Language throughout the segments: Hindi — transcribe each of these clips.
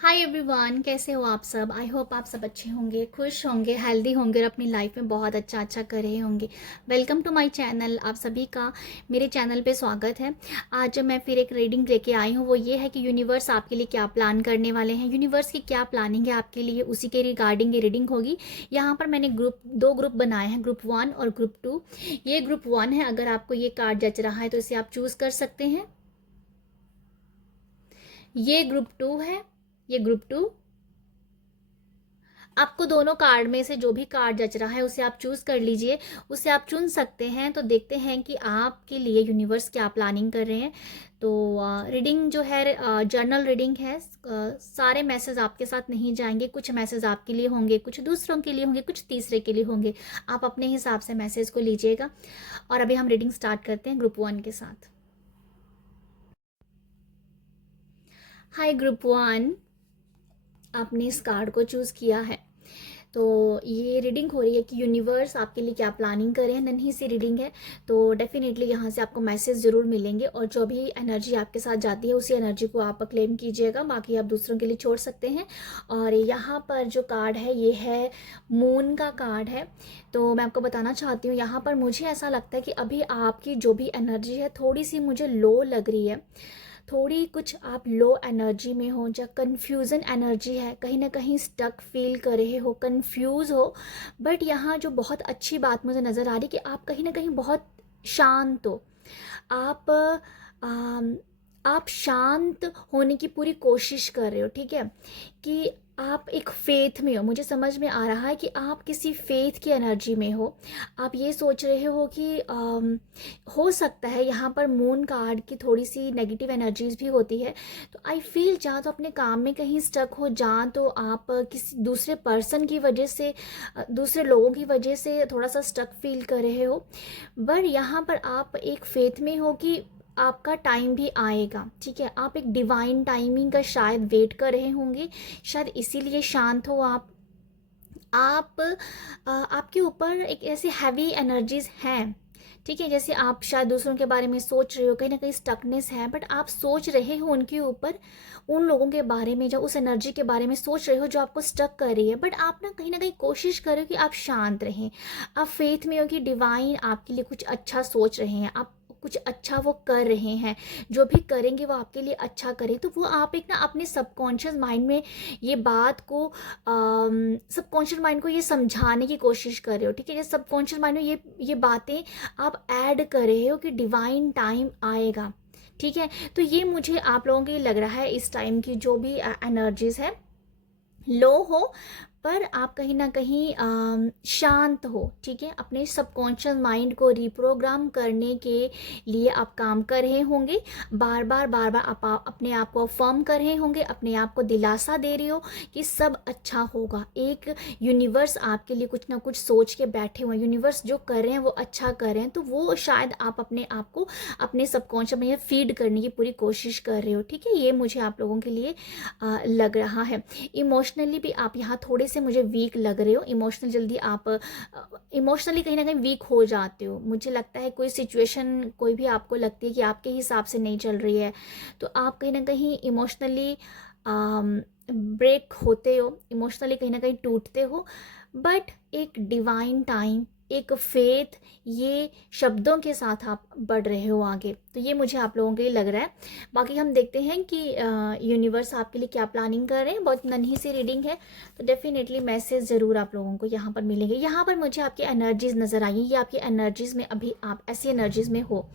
हाय एवरीवन, कैसे हो आप सब। आई होप आप सब अच्छे होंगे, खुश होंगे, हेल्दी होंगे और अपनी लाइफ में बहुत अच्छा अच्छा कर रहे होंगे। Welcome to my channel. आप सभी का मेरे चैनल पे स्वागत है। आज मैं फिर एक रीडिंग लेके आई हूँ। वो ये है कि यूनिवर्स आपके लिए क्या प्लान करने वाले हैं, यूनिवर्स की क्या प्लानिंग है आपके लिए, उसी के रिगार्डिंग ये रीडिंग होगी। यहाँ पर मैंने दो ग्रुप बनाए हैं, ग्रुप 1 और ग्रुप 2। ये ग्रुप 1 है। अगर आपको ये कार्ड जच रहा है तो इसे आप चूज़ कर सकते हैं। ये ग्रुप 2 है, ये ग्रुप 2। आपको दोनों कार्ड में से जो भी कार्ड जच रहा है उसे आप चूज कर लीजिए, उसे आप चुन सकते हैं। तो देखते हैं कि आपके लिए यूनिवर्स क्या प्लानिंग कर रहे हैं। तो रीडिंग जो है जर्नल रीडिंग है। सारे मैसेज आपके साथ नहीं जाएंगे, कुछ मैसेज आपके लिए होंगे, कुछ दूसरों के लिए होंगे, कुछ तीसरे के लिए होंगे। आप अपने हिसाब से मैसेज को लीजिएगा। और अभी हम रीडिंग स्टार्ट करते हैं ग्रुप 1 के साथ। हाय ग्रुप 1, आपने इस कार्ड को चूज किया है। तो ये रीडिंग हो रही है कि यूनिवर्स आपके लिए क्या प्लानिंग कर रहे हैं। नन्ही सी रीडिंग है, तो डेफिनेटली यहाँ से आपको मैसेज ज़रूर मिलेंगे और जो भी एनर्जी आपके साथ जाती है उसी एनर्जी को आप क्लेम कीजिएगा, बाकी आप दूसरों के लिए छोड़ सकते हैं। और यहाँ पर जो कार्ड है ये है मून का कार्ड है। तो मैं आपको बताना चाहती हूँ, यहाँ पर मुझे ऐसा लगता है कि अभी आपकी जो भी एनर्जी है थोड़ी सी मुझे लो लग रही है। थोड़ी कुछ आप लो एनर्जी में हो, या कन्फ्यूज़न एनर्जी है, कहीं ना कहीं स्टक फील कर रहे हो, कंफ्यूज हो। बट यहाँ जो बहुत अच्छी बात मुझे नज़र आ रही है कि आप कहीं ना कहीं बहुत शांत हो। आप आम, आप शांत होने की पूरी कोशिश कर रहे हो, ठीक है। कि आप एक फेथ में हो, मुझे समझ में आ रहा है कि आप किसी फेथ की एनर्जी में हो। आप ये सोच रहे हो कि हो सकता है यहाँ पर मून कार्ड की थोड़ी सी नेगेटिव एनर्जीज भी होती है। तो आई फील जहाँ तो अपने काम में कहीं स्टक हो, जहाँ तो आप किसी दूसरे पर्सन की वजह से, दूसरे लोगों की वजह से थोड़ा सा स्टक फील कर रहे हो। पर यहाँ पर आप एक फेथ में हो कि आपका टाइम भी आएगा, ठीक है। आप एक डिवाइन टाइमिंग का शायद वेट कर रहे होंगे, शायद इसीलिए शांत हो आप आपके ऊपर एक ऐसी हैवी एनर्जीज हैं, ठीक है। जैसे आप शायद दूसरों के बारे में सोच रहे हो, कहीं ना कहीं स्टकनेस है, बट आप सोच रहे हो उनके ऊपर, उन लोगों के बारे में, जो उस एनर्जी के बारे में सोच रहे हो जो आपको स्टक कर रही है। बट आप ना कहीं कोशिश करो कि आप शांत रहें। आप फेथ में हो कि डिवाइन आपके लिए कुछ अच्छा सोच रहे हैं, आप कुछ अच्छा वो कर रहे हैं, जो भी करेंगे वो आपके लिए अच्छा करें। तो वो आप एक ना अपने सबकॉन्शियस माइंड में ये बात को, सबकॉन्शियस माइंड को ये समझाने की कोशिश कर रहे हो, ठीक है। जैसे सबकॉन्शियस माइंड में ये बातें आप ऐड कर रहे हो कि डिवाइन टाइम आएगा, ठीक है। तो ये मुझे आप लोगों के लिए लग रहा है इस टाइम की जो भी एनर्जीज है लो हो, पर आप कहीं ना कहीं शांत हो, ठीक है। अपने सबकॉन्शियस माइंड को रिप्रोग्राम करने के लिए आप काम कर रहे होंगे। बार बार आप अपने आप को अफर्म कर रहे होंगे, अपने आप को दिलासा दे रहे हो कि सब अच्छा होगा। एक यूनिवर्स आपके लिए कुछ ना कुछ सोच के बैठे हुए हैं, यूनिवर्स जो कर रहे हैं वो अच्छा कर रहे हैं। तो वो शायद आप अपने आप को अपने सबकॉन्शियस में फीड करने की पूरी कोशिश कर रहे हो, ठीक है। ये मुझे आप लोगों के लिए लग रहा है। इमोशनली भी आप यहाँ थोड़े से मुझे वीक लग रहे हो। इमोशनल जल्दी आप इमोशनली कहीं ना कहीं वीक हो जाते हो। मुझे लगता है कोई सिचुएशन कोई भी आपको लगती है कि आपके हिसाब से नहीं चल रही है, तो आप कहीं ना कहीं इमोशनली ब्रेक होते हो, इमोशनली कहीं ना कहीं टूटते हो। बट एक डिवाइन टाइम, एक फेथ, ये शब्दों के साथ आप बढ़ रहे हो आगे। तो ये मुझे आप लोगों के लिए लग रहा है। बाकी हम देखते हैं कि यूनिवर्स आपके लिए क्या प्लानिंग कर रहे हैं। बहुत नन्ही सी रीडिंग है, तो डेफिनेटली मैसेज ज़रूर आप लोगों को यहाँ पर मिलेंगे। यहाँ पर मुझे आपकी एनर्जीज नज़र आई है, ये आपकी एनर्जीज में अभी आप ऐसी एनर्जीज में हो।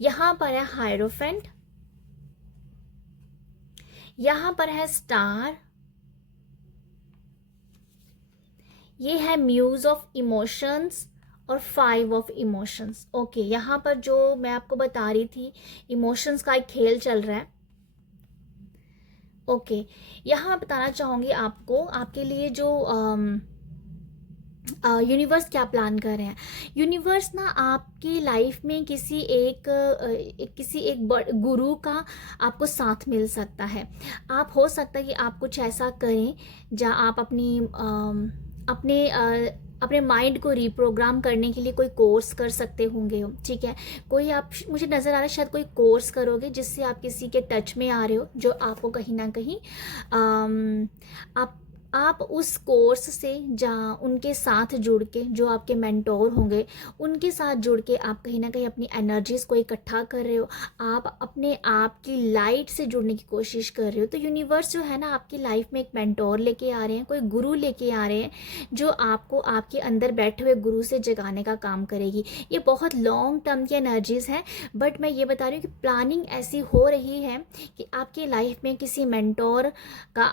यहाँ पर है हायरोफेंट, यहाँ पर है स्टार, ये है म्यूज ऑफ इमोशंस और 5 ऑफ इमोशंस। ओके, यहाँ पर जो मैं आपको बता रही थी, इमोशंस का एक खेल चल रहा है। ओके, यहाँ बताना चाहूँगी आपको, आपके लिए जो यूनिवर्स क्या प्लान कर रहे हैं। यूनिवर्स ना आपकी लाइफ में किसी एक गुरु का आपको साथ मिल सकता है। आप हो सकता है कि आप कुछ ऐसा करें जहाँ आप अपनी अपने माइंड को रिप्रोग्राम करने के लिए कोई कोर्स कर सकते होंगे हो, ठीक है। कोई आप, मुझे नज़र आ रहा है शायद कोई कोर्स करोगे जिससे आप किसी के टच में आ रहे हो, जो आपको कहीं ना कहीं अम, आप उस कोर्स से जहाँ उनके साथ जुड़ के, जो आपके मेंटोर होंगे उनके साथ जुड़ के आप कहीं ना कहीं अपनी एनर्जीज़ को इकट्ठा कर रहे हो, आप अपने आप की लाइट से जुड़ने की कोशिश कर रहे हो। तो यूनिवर्स जो है ना, आपकी लाइफ में एक मेंटोर लेके आ रहे हैं, कोई गुरु लेके आ रहे हैं, जो आपको आपके अंदर बैठे हुए गुरु से जगाने का काम करेगी। ये बहुत लॉन्ग टर्म की एनर्जीज़ हैं, बट मैं ये बता रही हूँ कि प्लानिंग ऐसी हो रही है कि आपकी लाइफ में किसी मेंटोर का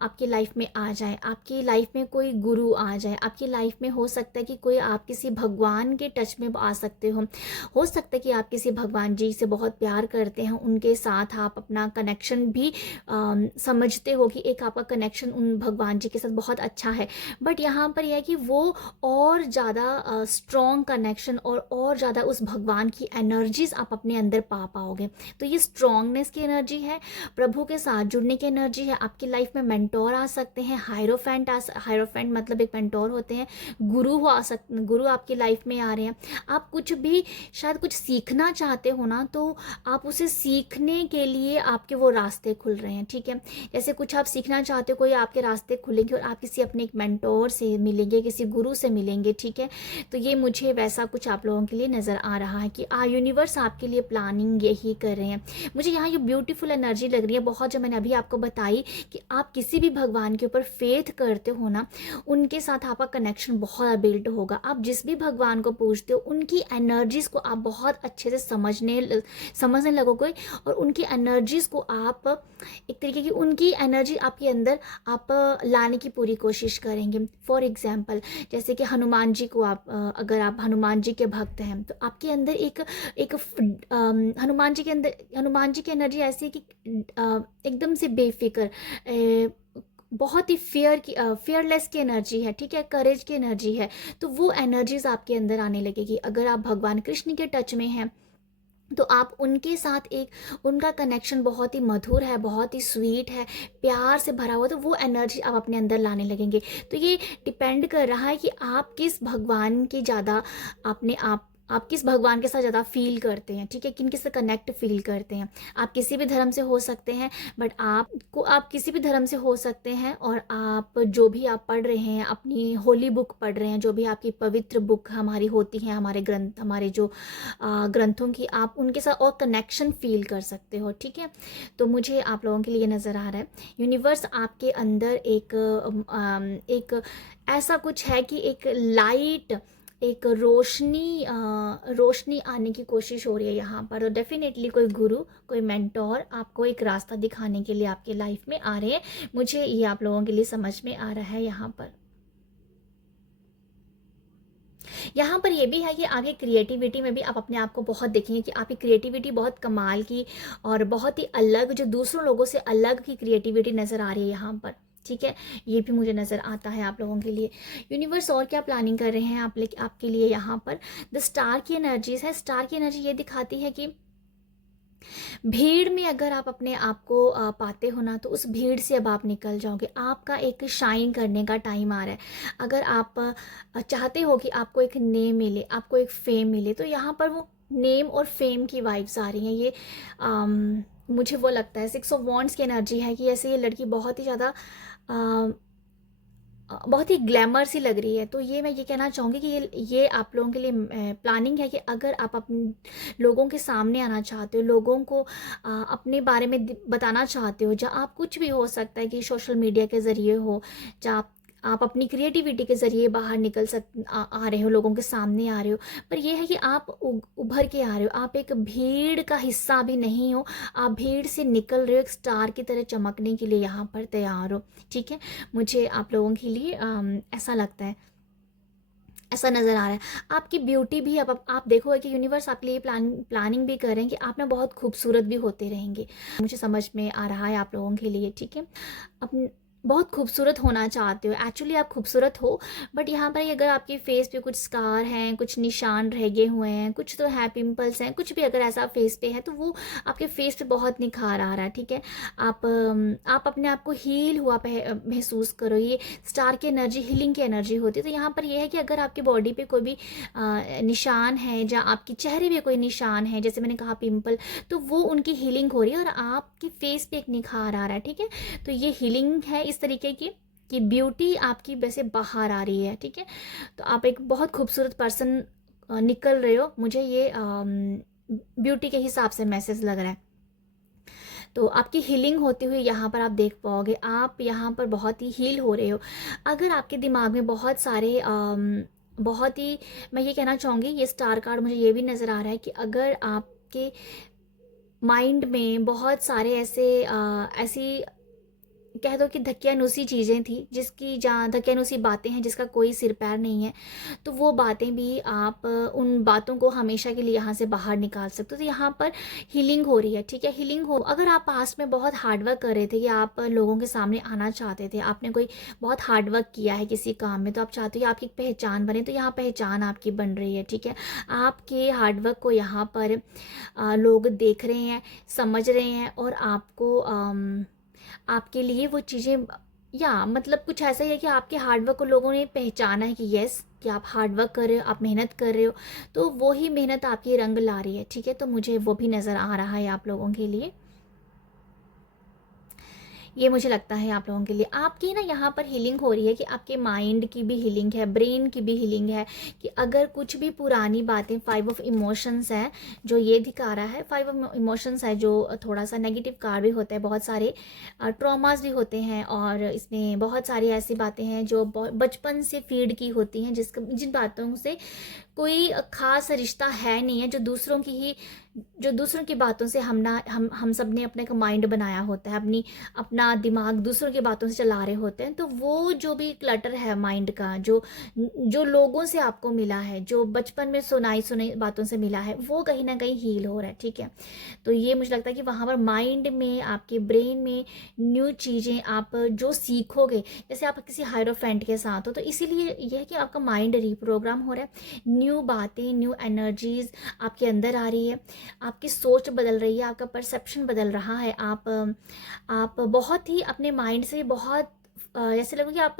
आपकी लाइफ में आ जाए, आपकी लाइफ में कोई गुरु आ जाए, आपकी लाइफ में हो सकता है कि कोई, आप किसी भगवान के टच में आ सकते हो सकता है कि आप किसी भगवान जी से बहुत प्यार करते हैं, उनके साथ आप अपना कनेक्शन भी समझते हो कि एक आपका कनेक्शन उन भगवान जी के साथ बहुत अच्छा है। बट यहाँ पर यह है कि वो और ज़्यादा स्ट्रॉन्ग कनेक्शन और ज़्यादा उस भगवान की एनर्जीज आप अपने अंदर पा पाओगे। तो ये स्ट्रॉन्गनेस की एनर्जी है, प्रभु के साथ जुड़ने की एनर्जी है। आपकी लाइफ में मेंटोर आ सकते हैं, हायरोफेंट मतलब एक मेंटोर होते हैं, गुरु आपकी लाइफ में आ रहे हैं। आप कुछ भी शायद कुछ सीखना चाहते हो ना, तो आप उसे सीखने के लिए आपके वो रास्ते खुल रहे हैं, ठीक है। जैसे कुछ आप सीखना चाहते हो, कोई आपके रास्ते खुलेंगे और आप किसी अपने एक मेंटोर से मिलेंगे, किसी गुरु से मिलेंगे, ठीक है। तो ये मुझे वैसा कुछ आप लोगों के लिए नज़र आ रहा है कि यूनिवर्स आपके लिए प्लानिंग यही कर रहे हैं। मुझे यहाँ ये ब्यूटीफुल एनर्जी लग रही है बहुत, जो मैंने अभी आपको बताई कि आप किसी भी भगवान के ऊपर फेथ करते हो ना, उनके साथ आपका कनेक्शन बहुत बिल्ड होगा। आप जिस भी भगवान को पूजते हो, उनकी एनर्जीज़ को आप बहुत अच्छे से समझने लगोगे, और उनकी एनर्जीज़ को आप एक तरीके की, उनकी एनर्जी आपके अंदर आप लाने की पूरी कोशिश करेंगे। फॉर एग्जाम्पल, जैसे कि हनुमान जी को आप अगर आप हनुमान जी के भक्त हैं, तो आपके अंदर एक हनुमान जी की एनर्जी ऐसी है कि एकदम से बेफिक्र, बहुत ही फियरलेस की एनर्जी है, ठीक है, करेज की एनर्जी है। तो वो एनर्जीज आपके अंदर आने लगेगी। अगर आप भगवान कृष्ण के टच में हैं, तो आप उनके साथ उनका कनेक्शन बहुत ही मधुर है, बहुत ही स्वीट है, प्यार से भरा हुआ, तो वो एनर्जी आप अपने अंदर लाने लगेंगे। तो ये डिपेंड कर रहा है कि आप किस भगवान की ज़्यादा आप किस भगवान के साथ ज़्यादा फील करते हैं, ठीक है, किन किस से कनेक्ट फील करते हैं। आप किसी भी धर्म से हो सकते हैं, बट आप किसी भी धर्म से हो सकते हैं, और आप जो भी आप पढ़ रहे हैं, अपनी होली बुक पढ़ रहे हैं, जो भी आपकी पवित्र बुक हमारी होती हैं, हमारे जो ग्रंथों की, आप उनके साथ और कनेक्शन फील कर सकते हो, ठीक है। तो मुझे आप लोगों के लिए नज़र आ रहा है यूनिवर्स आपके अंदर एक ऐसा कुछ है कि एक लाइट, एक रोशनी आने की कोशिश हो रही है यहाँ पर। और डेफिनेटली कोई गुरु, कोई मेंटोर आपको एक रास्ता दिखाने के लिए आपके लाइफ में आ रहे हैं। मुझे ये आप लोगों के लिए समझ में आ रहा है। यहाँ पर ये भी है कि आगे क्रिएटिविटी में भी आप अपने आप को बहुत देखेंगे कि आपकी क्रिएटिविटी बहुत कमाल की और बहुत ही अलग, जो दूसरों लोगों से अलग की क्रिएटिविटी नज़र आ रही है यहाँ पर, ठीक है। ये भी मुझे नज़र आता है आप लोगों के लिए। यूनिवर्स और क्या प्लानिंग कर रहे हैं आपके लिए यहाँ पर। द स्टार की एनर्जीज है। स्टार की एनर्जी ये दिखाती है कि भीड़ में अगर आप अपने आप को पाते हो ना, तो उस भीड़ से अब आप निकल जाओगे। आपका एक शाइन करने का टाइम आ रहा है। अगर आप चाहते हो कि आपको एक नेम मिले, आपको एक फेम मिले, तो यहाँ पर वो नेम और फेम की वाइब्स आ रही हैं। ये मुझे वो लगता है 6 ऑफ वॉन्ड्स की एनर्जी है कि ऐसे ये लड़की बहुत ही ज़्यादा बहुत ही ग्लैमर सी लग रही है। तो ये मैं ये कहना चाहूँगी कि ये आप लोगों के लिए प्लानिंग है कि अगर आप अपने लोगों के सामने आना चाहते हो, लोगों को अपने बारे में बताना चाहते हो, जहाँ आप कुछ भी हो सकता है कि सोशल मीडिया के ज़रिए हो, जहाँ आप अपनी क्रिएटिविटी के ज़रिए बाहर आ रहे हो, लोगों के सामने आ रहे हो, पर यह है कि आप उभर के आ रहे हो। आप एक भीड़ का हिस्सा भी नहीं हो, आप भीड़ से निकल रहे हो, एक स्टार की तरह चमकने के लिए यहाँ पर तैयार हो, ठीक है। मुझे आप लोगों के लिए ऐसा लगता है, ऐसा नज़र आ रहा है। आपकी ब्यूटी भी अब आप देखोगे कि यूनिवर्स आपके लिए प्लानिंग भी कर रहे हैं कि आप ना बहुत खूबसूरत भी होते रहेंगे। मुझे समझ में आ रहा है आप लोगों के लिए, ठीक है। अब बहुत खूबसूरत होना चाहते हो, एक्चुअली आप खूबसूरत हो, बट यहाँ पर अगर आपके फेस पे कुछ स्कार हैं, कुछ निशान रह गए हुए हैं, कुछ तो है पिंपल्स हैं, कुछ भी अगर ऐसा फेस पे है तो वो आपके फेस पे बहुत निखार आ रहा है, ठीक है। आप अपने आप को हील हुआ महसूस करो। ये स्टार की एनर्जी हीलिंग की एनर्जी होती है। तो यहाँ पर ये है कि अगर आपकी बॉडी पे कोई भी निशान है या आपके चेहरे पे कोई निशान है, जैसे मैंने कहा पिंपल, तो वो उनकी हीलिंग हो रही है और आपके फेस पे एक निखार आ रहा है, ठीक है। तो ये हीलिंग है इस तरीके की कि ब्यूटी आपकी वैसे बाहर आ रही है, ठीक है। तो आप एक बहुत खूबसूरत पर्सन निकल रहे हो, मुझे ये ब्यूटी के हिसाब से मैसेज लग रहा है। तो आपकी हीलिंग होती हुई यहाँ पर आप देख पाओगे, आप यहाँ पर बहुत ही हील हो रहे हो। अगर आपके दिमाग में बहुत सारे बहुत ही, मैं ये कहना चाहूँगी, ये स्टार कार्ड मुझे ये भी नज़र आ रहा है कि अगर आपके माइंड में बहुत सारे ऐसी कह दो कि धक्यानुसी चीज़ें थी, जिसकी जहाँ धक्यानुसी बातें हैं जिसका कोई सिर पैर नहीं है, तो वो बातें भी आप उन बातों को हमेशा के लिए यहाँ से बाहर निकाल सकते हो। तो यहाँ पर हीलिंग हो रही है, ठीक है। हीलिंग हो, अगर आप पास्ट में बहुत हार्डवर्क कर रहे थे या आप लोगों के सामने आना चाहते थे, आपने कोई बहुत हार्डवर्क किया है किसी काम में, तो आप चाहते हो कि आपकी एक पहचान बने, तो यहाँ पहचान आपकी बन रही है, ठीक है। आपके हार्डवर्क को यहाँ पर लोग देख रहे हैं, समझ रहे हैं और आपको आपके लिए वो चीज़ें, या मतलब कुछ ऐसा ही है कि आपके हार्डवर्क को लोगों ने पहचाना है कि यस, कि आप हार्डवर्क कर रहे हो, आप मेहनत कर रहे हो, तो वो ही मेहनत आपकी रंग ला रही है, ठीक है। तो मुझे वो भी नज़र आ रहा है आप लोगों के लिए, ये मुझे लगता है आप लोगों के लिए। आपकी ना यहाँ पर हीलिंग हो रही है कि आपके माइंड की भी हीलिंग है, ब्रेन की भी हीलिंग है, कि अगर कुछ भी पुरानी बातें, 5 ऑफ इमोशंस है जो ये दिखा रहा है, 5 ऑफ इमोशंस है जो थोड़ा सा नेगेटिव कार्ड भी होता है, बहुत सारे ट्रॉमास भी होते हैं, और इसमें बहुत सारी ऐसी बातें हैं जो बचपन से फीड की होती हैं, जिन बातों से कोई खास रिश्ता है नहीं है, जो दूसरों की बातों से हम सब ने अपने का माइंड बनाया होता है, अपना दिमाग दूसरों की बातों से चला रहे होते हैं। तो वो जो भी क्लटर है माइंड का, जो लोगों से आपको मिला है, जो बचपन में सुनाई सुनाई बातों से मिला है, वो कहीं ना कहीं हील हो रहा है, ठीक है। तो ये मुझे लगता है कि वहाँ पर माइंड में, आपके ब्रेन में न्यू चीज़ें आप जो सीखोगे, जैसे आप किसी हायरोफेंट के साथ हो, तो इसीलिए यह है कि आपका माइंड रीप्रोग्राम हो रहा है, न्यू बातें, न्यू एनर्जीज आपके अंदर आ रही है, आपकी सोच बदल रही है, आपका परसेप्शन बदल रहा है। आप बहुत ही अपने माइंड से बहुत जैसे लगो कि आप,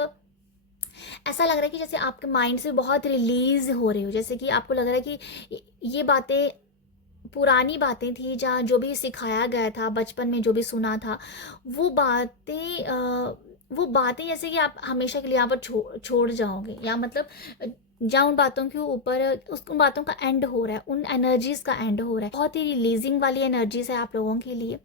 ऐसा लग रहा है कि जैसे आपके माइंड से बहुत रिलीज हो रहे हो, जैसे कि आपको लग रहा है कि ये बातें पुरानी बातें थी, जहाँ जो भी सिखाया गया था बचपन में, जो भी सुना था, वो बातें जैसे कि आप हमेशा के लिए यहाँ पर छोड़ जाओगे, या मतलब जहाँ उन बातों के ऊपर उन बातों का एंड हो रहा है, उन एनर्जीज का एंड हो रहा है। बहुत ही रिलीजिंग वाली एनर्जीज है आप लोगों के लिए,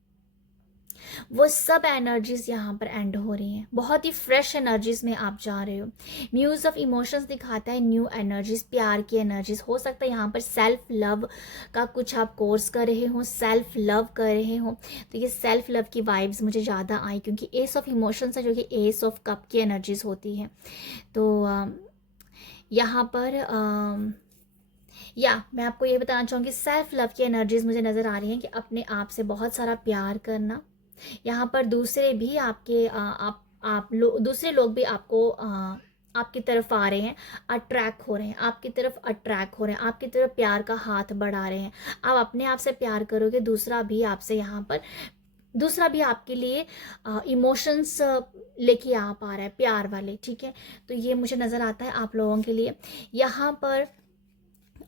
वो सब एनर्जीज यहाँ पर एंड हो रही हैं, बहुत ही फ्रेश एनर्जीज में आप जा रहे हो। म्यूज ऑफ इमोशंस दिखाता है न्यू एनर्जीज, प्यार की एनर्जीज। हो सकता है यहाँ पर सेल्फ लव का कुछ आप कोर्स कर रहे हो, सेल्फ लव कर रहे हो, तो ये सेल्फ लव की वाइब्स मुझे ज़्यादा आई, क्योंकि एस ऑफ इमोशंस है जो कि एस ऑफ कप की एनर्जीज होती है। तो यहाँ पर या मैं आपको ये बताना चाहूँगी, सेल्फ लव की एनर्जीज मुझे नज़र आ रही हैं कि अपने आप से बहुत सारा प्यार करना। यहाँ पर दूसरे भी आपके दूसरे लोग भी आपको आपकी तरफ आ रहे हैं, अट्रैक्ट हो रहे हैं, आपकी तरफ अट्रैक्ट हो रहे हैं, आपकी तरफ प्यार का हाथ बढ़ा रहे हैं। आप अपने आप से प्यार करोगे, दूसरा भी आपसे यहाँ पर, दूसरा भी आपके लिए इमोशंस लेके आ पा रहा है, प्यार वाले, ठीक है। तो ये मुझे नज़र आता है आप लोगों के लिए। यहाँ पर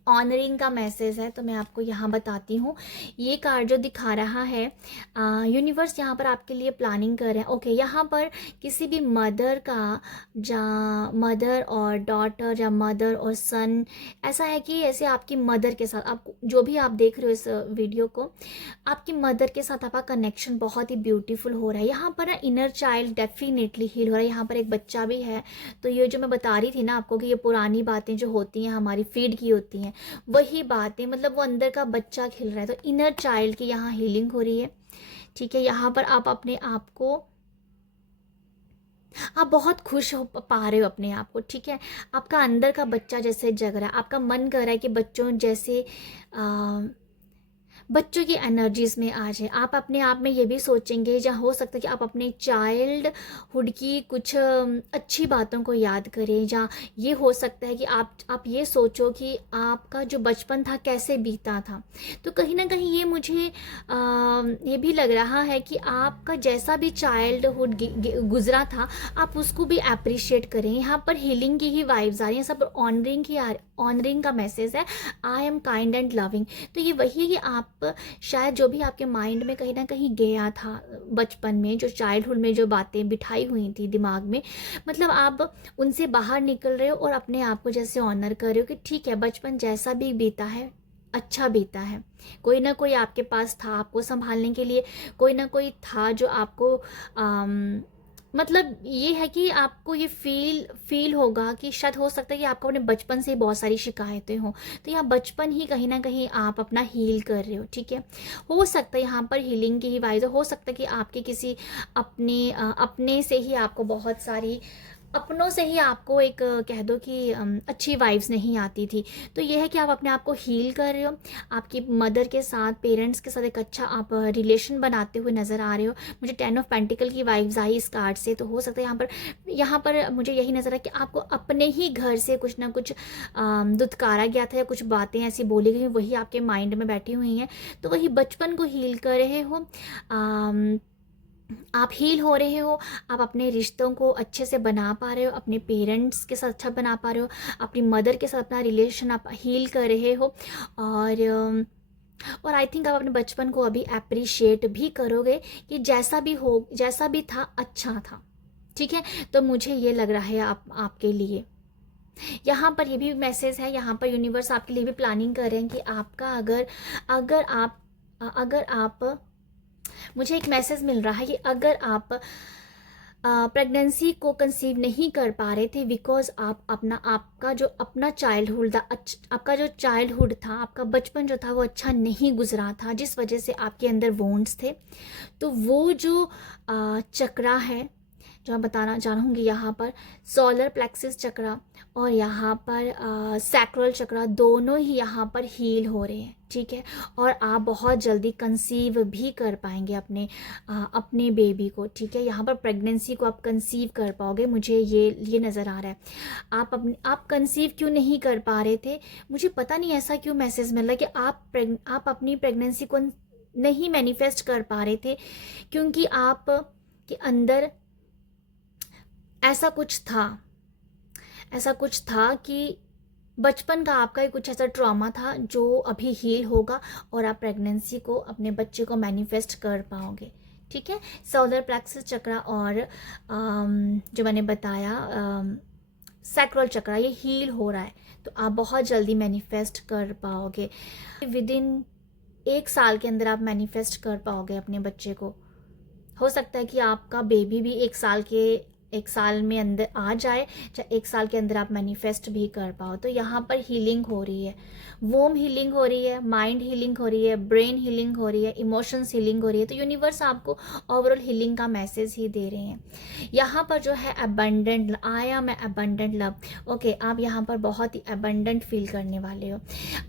ऑनरिंग का मैसेज है, तो मैं आपको यहाँ बताती हूँ। ये कार्ड जो दिखा रहा है, यूनिवर्स यहाँ पर आपके लिए प्लानिंग कर रहे हैं। ओके, यहाँ पर किसी भी मदर का, जहाँ मदर और डॉटर या मदर और सन, ऐसा है कि ऐसे आपकी मदर के साथ, आप जो भी आप देख रहे हो इस वीडियो को, आपकी मदर के साथ आपका कनेक्शन बहुत ही ब्यूटीफुल हो रहा है। यहाँ पर ना इनर चाइल्ड डेफिनेटली हील हो रहा है। यहाँ पर एक बच्चा भी है, तो ये जो मैं बता रही थी ना आपको कि ये पुरानी बातें जो होती हैं हमारी फीड की होती हैं, वही बातें, मतलब वो अंदर का बच्चा खिल रहा है। तो इनर चाइल्ड की यहाँ हीलिंग हो रही है, ठीक है। यहाँ पर आप अपने आप को, आप बहुत खुश हो पा रहे हो अपने आप को, ठीक है। आपका अंदर का बच्चा जैसे जग रहा है, आपका मन कर रहा है कि बच्चों जैसे बच्चों की एनर्जीज में आ जाए। आप अपने आप में ये भी सोचेंगे, या हो सकता है कि आप अपने चाइल्डहुड की कुछ अच्छी बातों को याद करें, या ये हो सकता है कि आप ये सोचो कि आपका जो बचपन था कैसे बीता था। तो कहीं ना कहीं ये मुझे ये भी लग रहा है कि आपका जैसा भी चाइल्डहुड गुजरा था, आप उसको भी अप्रिशिएट करें। यहाँ पर हीलिंग की ही वाइब्स आ रही हैं, सब ऑनरिंग का मैसेज है। I am kind and loving. तो ये वही है कि आप शायद जो भी आपके माइंड में कहीं ना कहीं गया था बचपन में, जो चाइल्डहुड में जो बातें बिठाई हुई थी दिमाग में, मतलब आप उनसे बाहर निकल रहे हो और अपने आप को जैसे ऑनर कर रहे हो कि ठीक है, बचपन जैसा भी बीता है अच्छा बीता है। कोई ना कोई आपके पास था आपको संभालने के लिए, कोई ना कोई था जो आपको मतलब ये है कि आपको ये फील होगा कि शायद हो सकता है कि आपको अपने बचपन से ही बहुत सारी शिकायतें हों, तो यहाँ बचपन ही कहीं ना कहीं आप अपना हील कर रहे हो। ठीक है, हो सकता है यहाँ पर हीलिंग की ही वाइज हो सकता है कि आपके किसी अपने से ही आपको बहुत सारी अपनों से ही आपको एक कह दो कि अच्छी वाइब्स नहीं आती थी। तो ये है कि आप अपने आप को हील कर रहे हो, आपकी मदर के साथ, पेरेंट्स के साथ एक अच्छा आप रिलेशन बनाते हुए नज़र आ रहे हो। मुझे 10 ऑफ पेंटिकल की वाइब्स आई इस कार्ड से, तो हो सकता है यहाँ पर मुझे यही नज़र है कि आपको अपने ही घर से कुछ ना कुछ दुत्कारा गया था, या कुछ बातें ऐसी बोली गई वही आपके माइंड में बैठी हुई हैं। तो वही बचपन को हील कर रहे हो, आप हील हो रहे हो, आप अपने रिश्तों को अच्छे से बना पा रहे हो, अपने पेरेंट्स के साथ अच्छा बना पा रहे हो, अपनी मदर के साथ अपना रिलेशन आप हील कर रहे हो। और आई थिंक आप अपने बचपन को अभी अप्रिशिएट भी करोगे कि जैसा भी था अच्छा था। ठीक है, तो मुझे ये लग रहा है आपके लिए यहाँ पर ये भी मैसेज है, यहाँ पर यूनिवर्स आपके लिए भी प्लानिंग कर रहे हैं कि आपका अगर आप मुझे एक मैसेज मिल रहा है कि अगर आप प्रेगनेंसी को कंसीव नहीं कर पा रहे थे बिकॉज आपका जो चाइल्डहुड था, आपका बचपन जो था वो अच्छा नहीं गुजरा था, जिस वजह से आपके अंदर वोंड्स थे, तो वो जो चक्रा है जो मैं बताना चाहूँगी, यहाँ पर सोलर प्लेक्सिस चक्रा और यहाँ पर सैक्रल चक्रा दोनों ही यहाँ पर हील हो रहे हैं। ठीक है, और आप बहुत जल्दी कंसीव भी कर पाएंगे अपने बेबी को। ठीक है, यहाँ पर प्रेगनेंसी को आप कंसीव कर पाओगे, मुझे ये नज़र आ रहा है। आप कंसीव क्यों नहीं कर पा रहे थे, मुझे पता नहीं ऐसा क्यों मैसेज मिल रहा है कि आप अपनी प्रेगनेंसी को नहीं मैनिफेस्ट कर पा रहे थे, क्योंकि आप के अंदर ऐसा कुछ था कि बचपन का आपका ही कुछ ऐसा ट्रॉमा था जो अभी हील होगा और आप प्रेगनेंसी को, अपने बच्चे को मैनिफेस्ट कर पाओगे। ठीक है, सोलर प्लेक्सस चक्रा और जो मैंने बताया सैक्रल चक्रा, ये हील हो रहा है, तो आप बहुत जल्दी मैनिफेस्ट कर पाओगे। विदिन 1 साल के अंदर आप मैनिफेस्ट कर पाओगे अपने बच्चे को। हो सकता है कि आपका बेबी भी 1 साल में अंदर आ जाए, चाहे 1 साल के अंदर आप मैनिफेस्ट भी कर पाओ। तो यहाँ पर हीलिंग हो रही है, वोम हीलिंग हो रही है, माइंड हीलिंग हो रही है, ब्रेन हीलिंग हो रही है, इमोशंस हीलिंग हो रही है। तो यूनिवर्स आपको ओवरऑल हीलिंग का मैसेज ही दे रहे हैं। यहाँ पर जो है abundant, I am abundant love. Okay, आप यहाँ पर बहुत ही अबंडेंट फील करने वाले हो।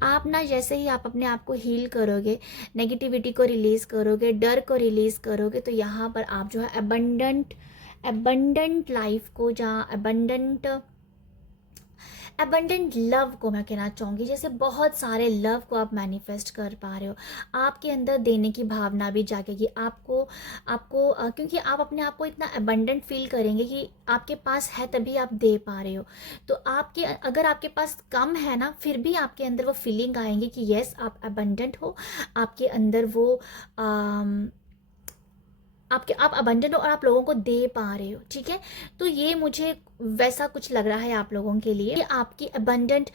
आप ना जैसे ही आप अपने आप को हील करोगे, नेगेटिविटी को रिलीज़ करोगे, डर को रिलीज़ करोगे, तो यहाँ पर आप जो है अबंडेंट लाइफ को, जहाँ अबंडेंट लव को मैं कहना चाहूँगी, जैसे बहुत सारे लव को आप मैनिफेस्ट कर पा रहे हो। आपके अंदर देने की भावना भी जागेगी आपको क्योंकि आप अपने आप को इतना अबंडेंट फील करेंगे कि आपके पास है तभी आप दे पा रहे हो। तो अगर आपके पास कम है ना, फिर भी आपके अंदर वो फीलिंग आएंगी कि यस आप अबंडेंट हो, आपके अंदर वो आप अबंडेंट हो और आप लोगों को दे पा रहे हो। ठीक है, तो ये मुझे वैसा कुछ लग रहा है आप लोगों के लिए। आपकी अबंडेंट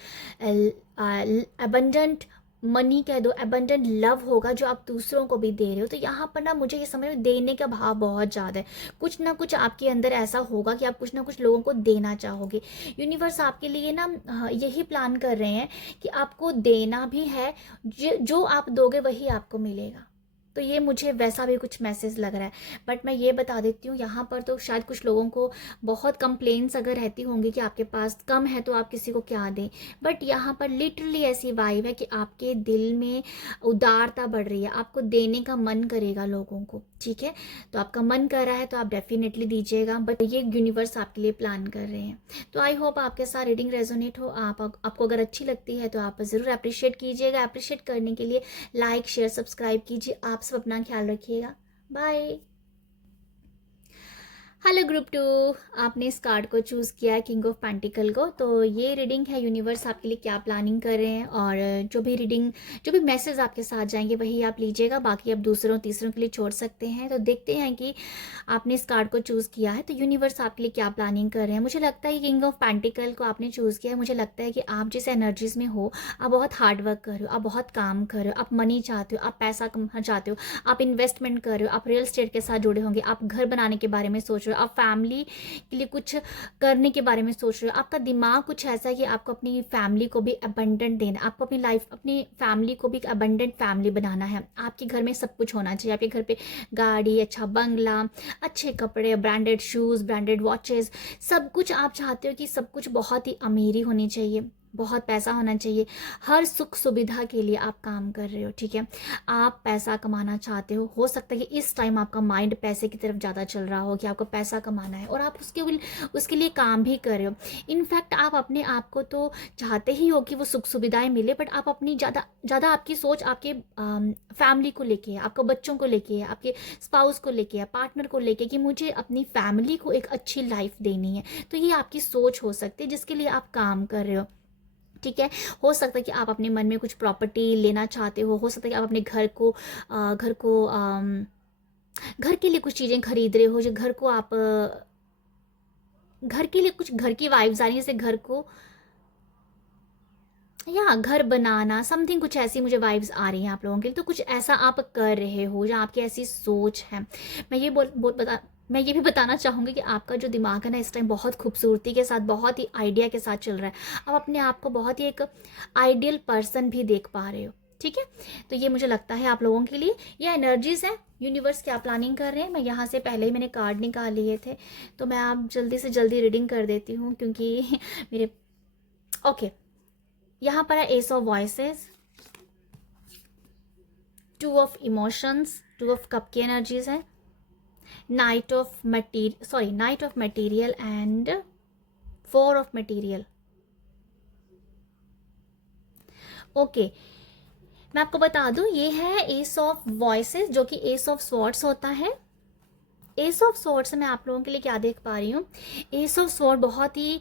मनी कह दो, अबंडेंट लव होगा जो आप दूसरों को भी दे रहे हो। तो यहाँ पर ना मुझे ये समझ में देने का भाव बहुत ज़्यादा है। कुछ ना कुछ आपके अंदर ऐसा होगा कि आप कुछ ना कुछ लोगों को देना चाहोगे। यूनिवर्स आपके लिए ना यही प्लान कर रहे हैं कि आपको देना भी है, जो आप दोगे वही आपको मिलेगा। तो ये मुझे वैसा भी कुछ मैसेज लग रहा है। बट मैं ये बता देती हूँ, यहाँ पर तो शायद कुछ लोगों को बहुत कंप्लेंट्स अगर रहती होंगी कि आपके पास कम है तो आप किसी को क्या दें, बट यहाँ पर लिटरली ऐसी वाइब है कि आपके दिल में उदारता बढ़ रही है, आपको देने का मन करेगा लोगों को, ठीक है। तो आपका मन कर रहा है तो आप डेफिनेटली दीजिएगा, बट ये यूनिवर्स आपके लिए प्लान कर रहे हैं। तो आई होप आपके साथ रीडिंग रेजोनेट हो। आपको अगर अच्छी लगती है तो आप ज़रूर अप्रिशिएट कीजिएगा। अप्रिशिएट करने के लिए लाइक शेयर सब्सक्राइब कीजिए। आप सब अपना ख्याल रखिएगा। बाय। हेलो ग्रुप 2, आपने इस कार्ड को चूज़ किया है, किंग ऑफ पेंटिकल को। तो ये रीडिंग है, यूनिवर्स आपके लिए क्या प्लानिंग कर रहे हैं, और जो भी मैसेज आपके साथ जाएंगे वही आप लीजिएगा, बाकी आप दूसरों तीसरों के लिए छोड़ सकते हैं। तो देखते हैं कि आपने इस कार्ड को चूज़ किया है तो यूनिवर्स आपके लिए क्या प्लानिंग कर रहे हैं। मुझे लगता है कि किंग ऑफ पेंटिकल को आपने चूज़ किया है। मुझे लगता है कि आप जिस एनर्जीज में हो, आप बहुत हार्ड वर्क कर रहे हो, आप बहुत काम कर रहे हो, आप मनी चाहते हो, आप पैसा कमाना चाहते हो, आप इन्वेस्टमेंट कर रहे हो, आप रियल स्टेट के साथ जुड़े होंगे, आप घर बनाने के बारे में सोच रहे हो, आप फैमिली के लिए कुछ करने के बारे में सोच रहे हो। आपका दिमाग कुछ ऐसा है कि आपको अपनी फैमिली को भी अबंडेंट देना, आपको अपनी लाइफ, अपनी फैमिली को भी एक अबंडेंट फैमिली बनाना है। आपके घर में सब कुछ होना चाहिए, आपके घर पे गाड़ी, अच्छा बंगला, अच्छे कपड़े, ब्रांडेड शूज़, ब्रांडेड वॉचेस, सब कुछ आप चाहते हो कि सब कुछ बहुत ही अमीरी होनी चाहिए, बहुत पैसा होना चाहिए। हर सुख सुविधा के लिए आप काम कर रहे हो, ठीक है। आप पैसा कमाना चाहते हो सकता है कि इस टाइम आपका माइंड पैसे की तरफ ज़्यादा चल रहा हो कि आपको पैसा कमाना है, और आप उसके लिए काम भी कर रहे हो। इनफैक्ट आप अपने आप को तो चाहते ही हो कि वो सुख सुविधाएं मिले, बट आप अपनी ज़्यादा आपकी सोच आपके फैमिली को लेके है, आपको बच्चों को लेके है, आपके स्पाउस को लेके है, पार्टनर को लेके, कि मुझे अपनी फैमिली को एक अच्छी लाइफ देनी है। तो ये आपकी सोच हो सकती है जिसके लिए आप काम कर रहे हो, ठीक है। हो सकता है कि आप अपने मन में कुछ प्रॉपर्टी लेना चाहते हो सकता है कि आप अपने घर के लिए कुछ चीज़ें खरीद रहे हो, जो घर को आप घर के लिए कुछ घर की वाइब्स आ रही है, जैसे घर को या घर बनाना, समथिंग कुछ ऐसी मुझे वाइब्स आ रही हैं आप लोगों के लिए। तो कुछ ऐसा आप कर रहे हो या आपकी ऐसी सोच है। मैं ये भी बताना चाहूँगी कि आपका जो दिमाग है ना, इस टाइम बहुत खूबसूरती के साथ, बहुत ही आइडिया के साथ चल रहा है। आप अपने आप को बहुत ही एक आइडियल पर्सन भी देख पा रहे हो, ठीक है। तो ये मुझे लगता है आप लोगों के लिए ये एनर्जीज है, यूनिवर्स क्या प्लानिंग कर रहे हैं। मैं यहाँ से पहले ही मैंने कार्ड निकाल लिए थे, तो मैं आप जल्दी से जल्दी रीडिंग कर देती हूँ क्योंकि मेरे ओके यहाँ पर है S of voices, 2 of emotions, 2 of cup की एनर्जीज है, night of material and 4 of material. Okay, मैं आपको बता दूं ये है एस ऑफ वॉइसेस, जो कि एस ऑफ स्वॉर्ड्स होता है। एस ऑफ स्वॉर्ड से मैं आप लोगों के लिए क्या देख पा रही हूँ, एस ऑफ स्वॉर्ड बहुत ही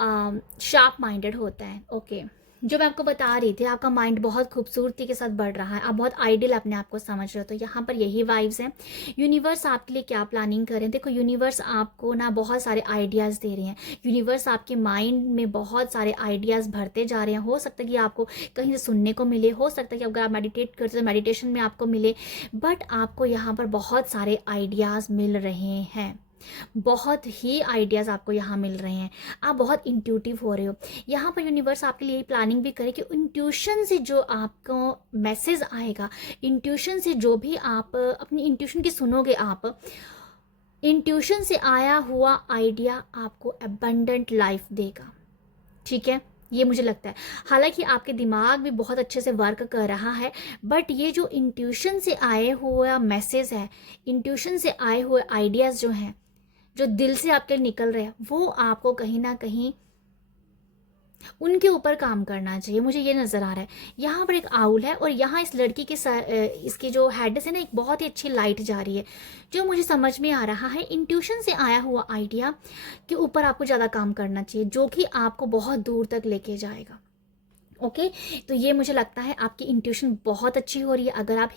शार्प माइंडेड होता है। ओके, जो मैं आपको बता रही थी, आपका माइंड बहुत खूबसूरती के साथ बढ़ रहा है, आप बहुत आइडियल अपने आप को समझ रहे हो। तो यहाँ पर यही वाइब्स हैं। यूनिवर्स आपके लिए क्या प्लानिंग करें, देखो यूनिवर्स आपको ना बहुत सारे आइडियाज़ दे रहे हैं। यूनिवर्स आपके माइंड में बहुत सारे आइडियाज़ भरते जा रहे हैं। हो सकता है कि आपको कहीं से सुनने को मिले, हो सकता है कि अगर आप मेडिटेट करते हो मेडिटेशन में आपको मिले, बट आपको यहाँ पर बहुत सारे आइडियाज़ मिल रहे हैं, बहुत ही आइडियाज़ आपको यहाँ मिल रहे हैं। आप बहुत इंट्यूटिव हो रहे हो। यहाँ पर यूनिवर्स आपके लिए प्लानिंग भी करे कि इंट्यूशन से जो आपको मैसेज आएगा, इंट्यूशन से जो भी आप अपनी इंट्यूशन की सुनोगे, आप इंट्यूशन से आया हुआ आइडिया आपको अबंडेंट लाइफ देगा, ठीक है। ये मुझे लगता है, हालांकि आपके दिमाग भी बहुत अच्छे से वर्क कर रहा है, बट ये जो इंट्यूशन से आए हुआ मैसेज है, इंट्यूशन से आए हुए आइडियाज़ जो हैं, जो दिल से आपके निकल रहे हैं, वो आपको कहीं ना कहीं उनके ऊपर काम करना चाहिए। मुझे ये नज़र आ रहा है। यहाँ पर एक आउल है और यहाँ इस लड़की के इसकी जो हेड से ना एक बहुत ही अच्छी लाइट जा रही है, जो मुझे समझ में आ रहा है इंट्यूशन से आया हुआ आइडिया के ऊपर आपको ज़्यादा काम करना चाहिए, जो कि आपको बहुत दूर तक लेके जाएगा। ओके, तो ये मुझे लगता है आपकी इंट्यूशन बहुत अच्छी हो रही है। अगर आप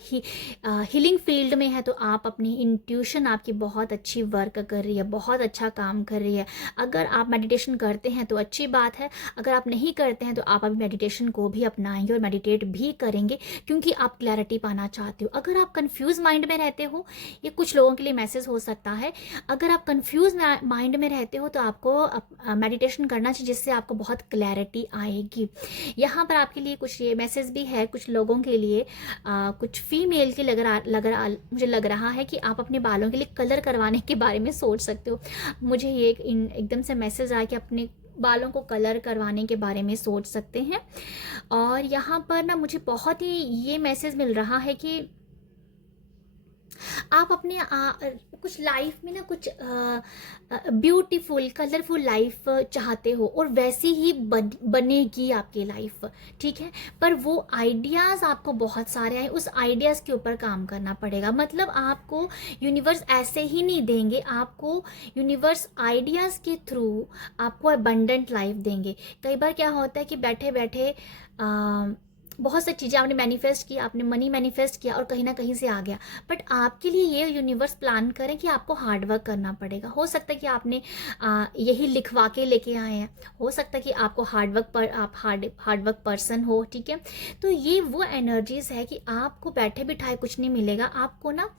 हीलिंग फील्ड में है तो आप अपनी इंट्यूशन आपकी बहुत अच्छी वर्क कर रही है, बहुत अच्छा काम कर रही है। अगर आप मेडिटेशन करते हैं तो अच्छी बात है, अगर आप नहीं करते हैं तो आप अभी मेडिटेशन को भी अपनाएंगे और मेडिटेट भी करेंगे, क्योंकि आप क्लैरिटी पाना चाहते हो। अगर आप कन्फ्यूज़ माइंड में रहते हो, ये कुछ लोगों के लिए मैसेज हो सकता है, अगर आप कन्फ्यूज माइंड में रहते हो तो आपको मेडिटेशन करना चाहिए, जिससे आपको बहुत क्लैरिटी आएगी। यहाँ पर आपके लिए कुछ ये मैसेज भी है कुछ लोगों के लिए, कुछ फीमेल के मुझे लग रहा है कि आप अपने बालों के लिए कलर करवाने के बारे में सोच सकते हो। मुझे ये एकदम से मैसेज आया कि अपने बालों को कलर करवाने के बारे में सोच सकते हैं। और यहाँ पर ना मुझे बहुत ही ये मैसेज मिल रहा है कि आप अपने कुछ लाइफ में ना कुछ ब्यूटीफुल कलरफुल लाइफ चाहते हो, और वैसी ही बनेगी आपकी लाइफ, ठीक है। पर वो आइडियाज़ आपको बहुत सारे आए, उस आइडियाज़ के ऊपर काम करना पड़ेगा। मतलब आपको यूनिवर्स ऐसे ही नहीं देंगे, आपको यूनिवर्स आइडियाज़ के थ्रू आपको अबंडेंट लाइफ देंगे। कई बार क्या होता है कि बैठे बैठे बहुत सी चीज़ें आपने मैनिफेस्ट की, आपने मनी मैनिफेस्ट किया और कहीं ना कहीं से आ गया, बट आपके लिए ये यूनिवर्स प्लान करें कि आपको हार्ड वर्क करना पड़ेगा। हो सकता है कि आपने यही लिखवा के लेके आए हैं, हो सकता है कि आपको आप हार्ड वर्क पर्सन हो, ठीक है। तो ये वो एनर्जीज है कि आपको बैठे बिठाए कुछ नहीं मिलेगा। आपको ना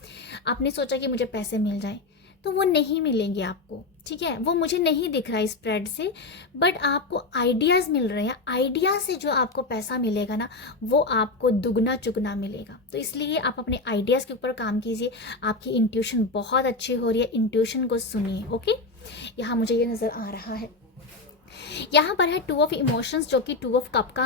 आपने सोचा कि मुझे पैसे मिल जाए, तो वो नहीं मिलेंगे आपको, ठीक है। वो मुझे नहीं दिख रहा है स्प्रेड से, बट आपको आइडियाज़ मिल रहे हैं। आइडिया से जो आपको पैसा मिलेगा ना, वो आपको दुगना चुगना मिलेगा। तो इसलिए आप अपने आइडियाज़ के ऊपर काम कीजिए। आपकी इंट्यूशन बहुत अच्छी हो रही है, इंट्यूशन को सुनिए, ओके। यहाँ मुझे ये नज़र आ रहा है। यहाँ पर है 2 ऑफ इमोशंस, जो कि 2 ऑफ कप का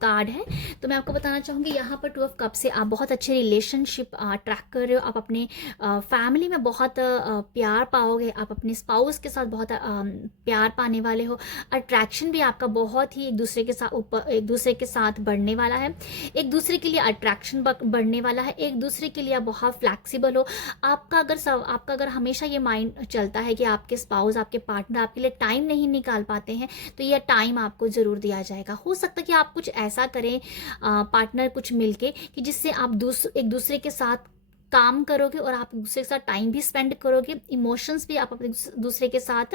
कार्ड है। तो मैं आपको बताना चाहूँगी यहाँ पर 2 ऑफ कप से आप बहुत अच्छे रिलेशनशिप ट्रैक कर रहे हो। आप अपने फैमिली में बहुत प्यार पाओगे, आप अपने स्पाउस के साथ बहुत प्यार पाने वाले हो। अट्रैक्शन भी आपका बहुत ही एक दूसरे के साथ बढ़ने वाला है। एक दूसरे के लिए अट्रैक्शन बढ़ने वाला है, एक दूसरे के लिए आप बहुत फ्लैक्सीबल हो। आपका अगर हमेशा ये माइंड चलता है कि आपके स्पाउस, आपके पार्टनर आपके लिए टाइम नहीं निकाल पाते हैं, तो यह टाइम आपको ज़रूर दिया जाएगा। हो सकता है कि आप कुछ ऐसा करें पार्टनर कुछ मिलके कि जिससे आप एक दूसरे के साथ काम करोगे और आप दूसरे के साथ टाइम भी स्पेंड करोगे, इमोशंस भी आप अपने दूसरे के साथ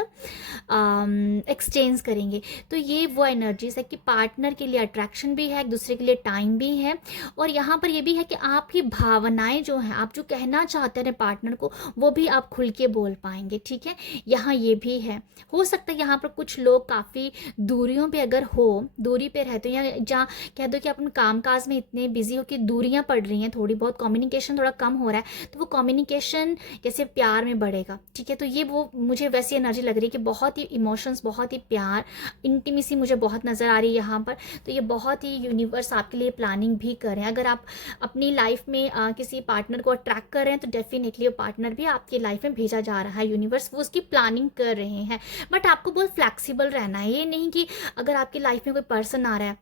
एक्सचेंज करेंगे। तो ये वो एनर्जीज है कि पार्टनर के लिए अट्रैक्शन भी है, एक दूसरे के लिए टाइम भी है, और यहाँ पर ये भी है कि आपकी भावनाएं जो हैं, आप जो कहना चाहते हैं पार्टनर को, वो भी आप खुल के बोल पाएंगे, ठीक है। यहाँ ये भी है। हो सकता है यहाँ पर कुछ लोग काफ़ी दूरियों पे अगर हो, दूरी पे रहते हो, या जहाँ कह दो कि अपन काम काज में इतने बिजी हो कि दूरियां पड़ रही हैं, थोड़ी बहुत कम्युनिकेशन थोड़ा कम हो रहा है, तो वो कम्युनिकेशन जैसे प्यार में बढ़ेगा, ठीक है। तो ये वो मुझे वैसी एनर्जी लग रही है कि बहुत ही इमोशंस, बहुत ही प्यार, इंटीमेसी मुझे बहुत नज़र आ रही है यहाँ पर। तो ये बहुत ही यूनिवर्स आपके लिए प्लानिंग भी कर रहे हैं। अगर आप अपनी लाइफ में किसी पार्टनर को अट्रैक्ट कर रहे हैं, तो डेफिनेटली वो पार्टनर भी आपकी लाइफ में भेजा जा रहा है, यूनिवर्स वो उसकी प्लानिंग कर रहे हैं। बट आपको बहुत फ्लैक्सीबल रहना है। ये नहीं कि अगर आपकी लाइफ में कोई पर्सन आ रहा है,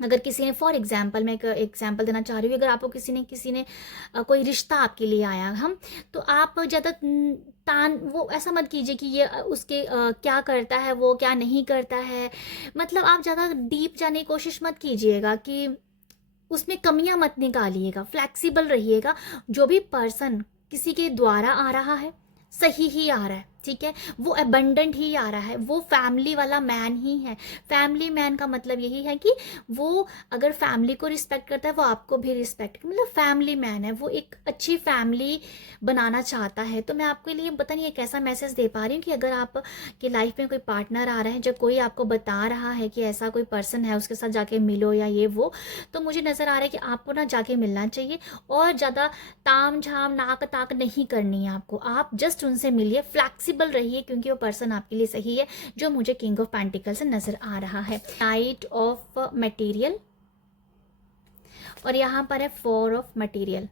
अगर किसी ने, फॉर एग्जाम्पल मैं एक एग्जाम्पल देना चाह रही हूँ, अगर आपको किसी ने कोई रिश्ता आपके लिए आया हम, तो आप ज़्यादा वो ऐसा मत कीजिए कि ये उसके क्या करता है, वो क्या नहीं करता है। मतलब आप ज़्यादा डीप जाने की कोशिश मत कीजिएगा, कि उसमें कमियां मत निकालिएगा, फ्लैक्सीबल रहिएगा। जो भी पर्सन किसी के द्वारा आ रहा है, सही ही आ रहा है, ठीक है। वो अबंडेंट ही आ रहा है, वो फैमिली वाला मैन ही है। फैमिली मैन का मतलब यही है कि वो अगर फैमिली को रिस्पेक्ट करता है, वो आपको भी रिस्पेक्ट, मतलब फैमिली मैन है, वो एक अच्छी फैमिली बनाना चाहता है। तो मैं आपके लिए पता नहीं एक ऐसा मैसेज दे पा रही हूँ कि अगर आप की लाइफ में कोई पार्टनर आ रहा है, जब कोई आपको बता रहा है कि ऐसा कोई पर्सन है, उसके साथ जाके मिलो या ये वो, तो मुझे नज़र आ रहा है कि आपको ना जाके मिलना चाहिए, और ज़्यादा ताम झाम नाक ताक नहीं करनी है आपको। आप जस्ट उनसे मिलिए, फ्लैक्सीबल रहिए, क्योंकि वो पर्सन आपके लिए सही है, जो मुझे किंग ऑफ पेंटिकल से नजर आ रहा है। नाइट ऑफ मटेरियल, और यहाँ पर है 4 ऑफ मटेरियल।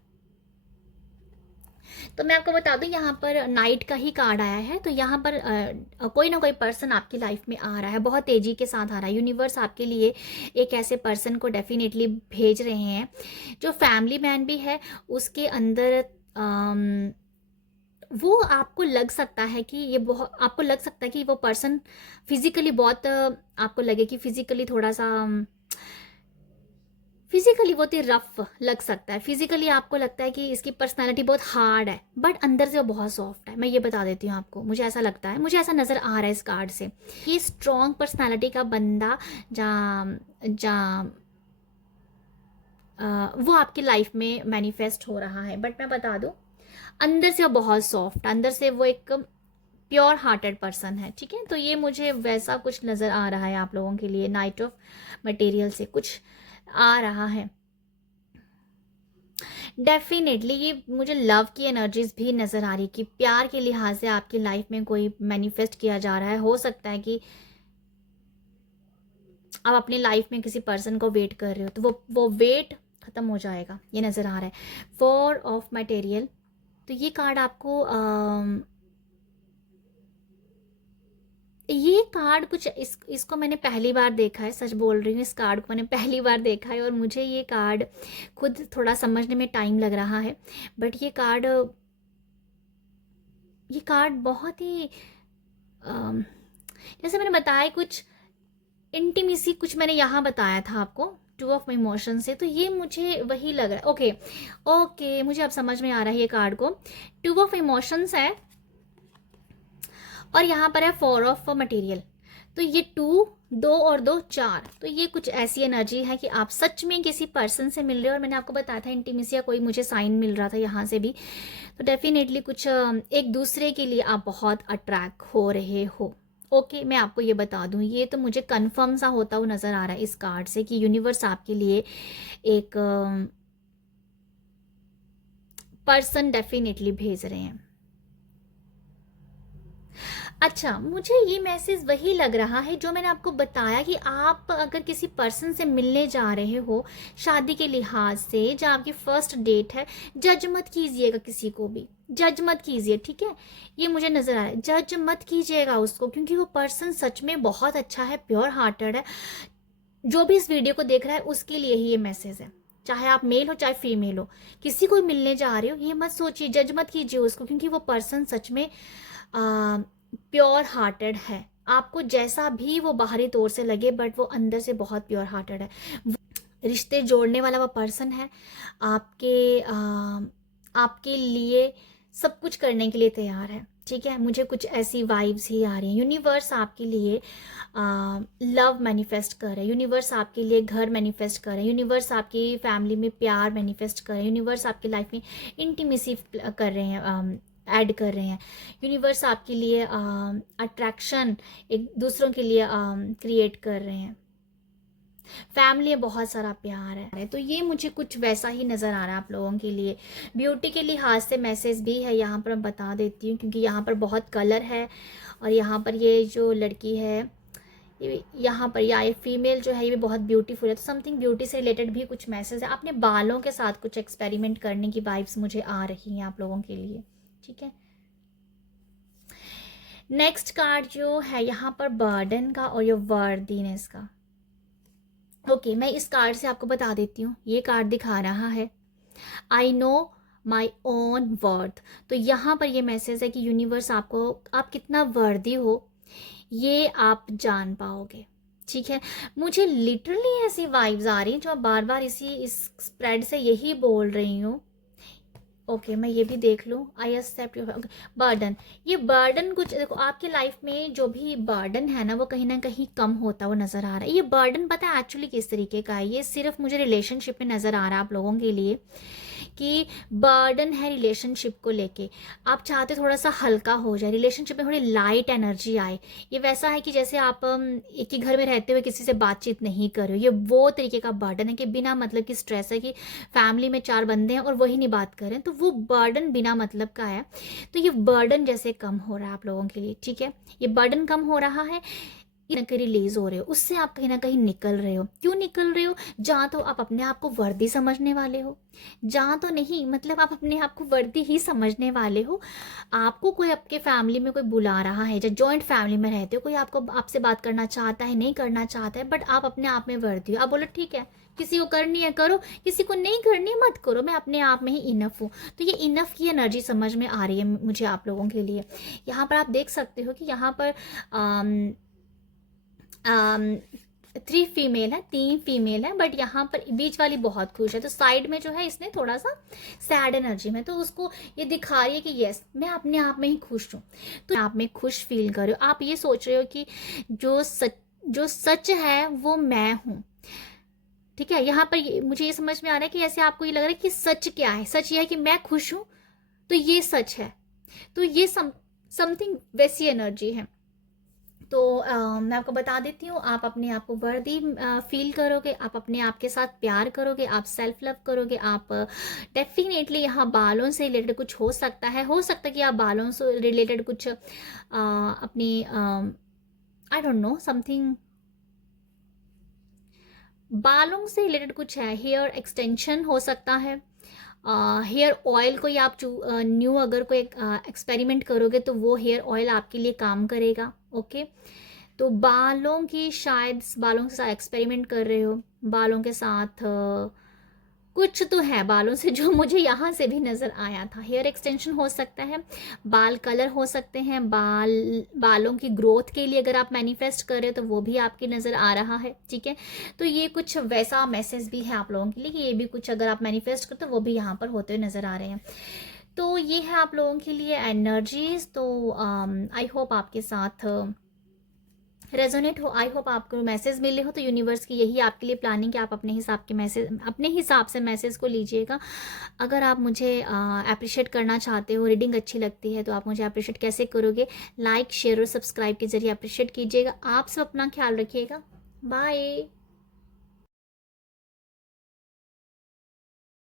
तो मैं आपको बता दूं, यहाँ पर नाइट का ही कार्ड आया है। तो यहाँ पर कोई ना कोई पर्सन आपकी लाइफ में आ रहा है, बहुत तेजी के साथ आ रहा है। यूनिवर्स आपके लिए एक ऐसे पर्सन को डेफिनेटली भेज रहे हैं जो फैमिली मैन भी है, उसके अंदर वो आपको लग सकता है कि आपको लग सकता है कि वो पर्सन फिजिकली बहुत, आपको लगे कि फिजिकली थोड़ा सा, फिजिकली बहुत ही रफ लग सकता है। फिजिकली आपको लगता है कि इसकी पर्सनालिटी बहुत हार्ड है, बट अंदर से वो बहुत सॉफ्ट है। मैं ये बता देती हूँ आपको, मुझे ऐसा लगता है, मुझे ऐसा नज़र आ रहा है इस कार्ड से। ये स्ट्रॉन्ग पर्सनालिटी का बंदा वो आपकी लाइफ में मैनिफेस्ट हो रहा है। बट मैं बता दूँ, अंदर से वो बहुत सॉफ्ट, अंदर से वो एक प्योर हार्टेड पर्सन है, ठीक है। तो ये मुझे वैसा कुछ नज़र आ रहा है आप लोगों के लिए, नाइट ऑफ मटेरियल से कुछ आ रहा है। डेफिनेटली ये मुझे लव की एनर्जीज भी नज़र आ रही कि प्यार के लिहाज से आपकी लाइफ में कोई मैनिफेस्ट किया जा रहा है। हो सकता है कि आप अपनी लाइफ में किसी पर्सन को वेट कर रहे हो, तो वो वेट ख़त्म हो जाएगा, ये नज़र आ रहा है। 4 ऑफ मटेरियल, तो ये कार्ड आपको ये कार्ड कुछ इसको मैंने पहली बार देखा है, सच बोल रही हूँ, इस कार्ड को मैंने पहली बार देखा है और मुझे ये कार्ड खुद थोड़ा समझने में टाइम लग रहा है। बट ये कार्ड बहुत ही जैसे मैंने बताया, कुछ इंटीमेसी कुछ मैंने यहाँ बताया था आपको 2 ऑफ इमोशन से, तो ये मुझे वही लग रहा है। ओके ओके, मुझे अब समझ में आ रहा है ये कार्ड को। 2 ऑफ इमोशंस है और यहाँ पर है 4 ऑफ मटेरियल, तो ये 2 और 2 4, तो ये कुछ ऐसी एनर्जी है कि आप सच में किसी पर्सन से मिल रहे हो। और मैंने आपको बताया था इंटीमेसी या कोई मुझे साइन मिल रहा था यहाँ से भी, तो डेफिनेटली कुछ एक दूसरे के लिए आप बहुत अट्रैक्ट हो रहे हो। ओके, मैं आपको ये बता दूं, ये तो मुझे कंफर्म सा होता हुआ नज़र आ रहा है इस कार्ड से कि यूनिवर्स आपके लिए एक पर्सन डेफिनेटली भेज रहे हैं। अच्छा, मुझे ये मैसेज वही लग रहा है जो मैंने आपको बताया कि आप अगर किसी पर्सन से मिलने जा रहे हो शादी के लिहाज से, जहाँ आपकी फर्स्ट डेट है, जज मत कीजिएगा किसी को भी, जज मत कीजिए, ठीक है। ये मुझे नज़र आ रहा है, जज मत कीजिएगा उसको, क्योंकि वो पर्सन सच में बहुत अच्छा है, प्योर हार्टेड है। जो भी इस वीडियो को देख रहा है उसके लिए ही ये मैसेज है, चाहे आप मेल हो चाहे फीमेल हो, किसी को मिलने जा रहे हो ये मत सोचिए, जज मत कीजिए उसको, क्योंकि वो पर्सन सच में प्योर हार्टेड है। आपको जैसा भी वो बाहरी तौर से लगे, बट वो अंदर से बहुत प्योर हार्टेड है। रिश्ते जोड़ने वाला वो पर्सन है, आपके लिए सब कुछ करने के लिए तैयार है, ठीक है। मुझे कुछ ऐसी वाइब्स ही आ रही हैं। यूनिवर्स आपके लिए लव मैनिफेस्ट कर रहे हैं, यूनिवर्स आपके लिए घर मैनिफेस्ट कर रहे हैं, यूनिवर्स आपकी फैमिली में प्यार मैनिफेस्ट कर रहे हैं, यूनिवर्स आपकी लाइफ में इंटीमेसी कर रहे हैं, ऐड कर रहे हैं। यूनिवर्स आपके लिए अट्रैक्शन एक दूसरों के लिए क्रिएट कर रहे हैं। फैमिली में बहुत सारा प्यार है, तो ये मुझे कुछ वैसा ही नज़र आ रहा है आप लोगों के लिए। ब्यूटी के लिहाज से मैसेज भी है यहाँ पर, मैं बता देती हूँ, क्योंकि यहाँ पर बहुत कलर है और यहाँ पर ये जो लड़की है यहाँ पर या ये फीमेल जो है ये भी बहुत ब्यूटीफुल है, तो समथिंग ब्यूटी से रिलेटेड भी कुछ मैसेज है। अपने बालों के साथ कुछ एक्सपेरिमेंट करने की वाइब्स मुझे आ रही हैं आप लोगों के लिए, ठीक है। नेक्स्ट कार्ड जो है यहाँ पर बर्डन का और ये वर्दीनेस का। ओके, मैं इस कार्ड से आपको बता देती हूँ, ये कार्ड दिखा रहा है I know my own worth. तो यहाँ पर ये मैसेज है कि यूनिवर्स आपको, आप कितना वर्दी हो ये आप जान पाओगे, ठीक है। मुझे लिटरली ऐसी वाइब्स आ रही हैं जो बार बार इस स्प्रेड से यही बोल रही हूँ। ओके, मैं ये भी देख लूँ, आई एक्सेप्ट योर बर्डन। ये बर्डन कुछ देखो, आपकी लाइफ में जो भी बर्डन है ना, वो कहीं ना कहीं कम होता हुआ नज़र आ रहा है। ये बर्डन पता है एक्चुअली किस तरीके का है, ये सिर्फ मुझे रिलेशनशिप में नज़र आ रहा है आप लोगों के लिए कि बर्डन है रिलेशनशिप को लेके। आप चाहते थोड़ा सा हल्का हो जाए, रिलेशनशिप में थोड़ी लाइट एनर्जी आए। ये वैसा है कि जैसे आप एक ही घर में रहते हुए किसी से बातचीत नहीं कर रहे हो, ये वो तरीके का बर्डन है कि बिना मतलब की स्ट्रेस है कि फैमिली में 4 बंदे हैं और वही नहीं बात कर रहे हैं, तो वो बर्डन बिना मतलब का है। तो ये बर्डन जैसे कम हो रहा है आप लोगों के लिए, ठीक है। ये बर्डन कम हो रहा है, कहीं ना कहीं रिलीज हो रहे हो, उससे आप कहीं ना कहीं निकल रहे हो। क्यों निकल रहे हो? जहाँ तो आप अपने आप को वर्दी समझने वाले हो, जहाँ तो नहीं, मतलब आप अपने आप को वर्दी ही समझने वाले हो। आपको कोई आपके फैमिली में कोई बुला रहा है, जब जॉइंट फैमिली में रहते हो, कोई आपसे बात करना चाहता है, नहीं करना चाहता है, बट आप अपने आप में वर्दी हो। आप बोलो ठीक है, किसी को करनी है करो, किसी को नहीं करनी है मत करो, मैं अपने आप में ही इनफ हूँ। तो ये इनफ की एनर्जी समझ में आ रही है मुझे आप लोगों के लिए। यहाँ पर आप देख सकते हो कि यहाँ पर 3 फीमेल है, 3 फीमेल है, बट यहाँ पर बीच वाली बहुत खुश है, तो साइड में जो है इसने थोड़ा सा सैड एनर्जी में, तो उसको ये दिखा रही है कि यस मैं अपने आप में ही खुश हूँ। तो आप में खुश फील कर रहे हो, आप ये सोच रहे हो कि जो सच है वो मैं हूँ, ठीक है। यहाँ पर मुझे ये समझ में आ रहा है कि ऐसे आपको ये लग रहा है कि सच क्या है, सच ये है कि मैं खुश हूँ, तो ये सच है। तो ये समथिंग वैसी एनर्जी है। तो मैं आपको बता देती हूँ, आप अपने आप को वर्दी फील करोगे, आप अपने आप के साथ प्यार करोगे, आप सेल्फ लव करोगे, आप डेफिनेटली यहाँ बालों से रिलेटेड कुछ हो सकता है कि आप बालों से रिलेटेड कुछ अपनी आई डोंट नो समथिंग, बालों से रिलेटेड कुछ है, हेयर एक्सटेंशन हो सकता है, हेयर ऑयल कोई आप न्यू अगर कोई एक्सपेरिमेंट करोगे तो वो हेयर ऑयल आपके लिए काम करेगा। ओके, तो बालों की शायद बालों के साथ एक्सपेरिमेंट कर रहे हो, बालों के साथ कुछ तो है बालों से जो मुझे यहाँ से भी नज़र आया था। हेयर एक्सटेंशन हो सकता है, बाल कलर हो सकते हैं, बालों की ग्रोथ के लिए अगर आप मैनिफेस्ट कर रहे हो तो वो भी आपकी नज़र आ रहा है। ठीक है, तो ये कुछ वैसा मैसेज भी है आप लोगों के लिए कि ये भी कुछ अगर आप मैनिफेस्ट करते हो वो भी यहाँ पर होते हुए नज़र आ रहे हैं। तो ये है आप लोगों के लिए एनर्जीज। तो आई होप आपके साथ रेजोनेट हो, आई होप आपको मैसेज मिले हो। तो यूनिवर्स की यही आपके लिए प्लानिंग कि आप अपने हिसाब से मैसेज को लीजिएगा। अगर आप मुझे अप्रिशिएट करना चाहते हो, रीडिंग अच्छी लगती है तो आप मुझे अप्रिशिएट कैसे करोगे? लाइक शेयर और सब्सक्राइब के जरिए अप्रिशिएट कीजिएगा। आप सब अपना ख्याल रखिएगा। बाय।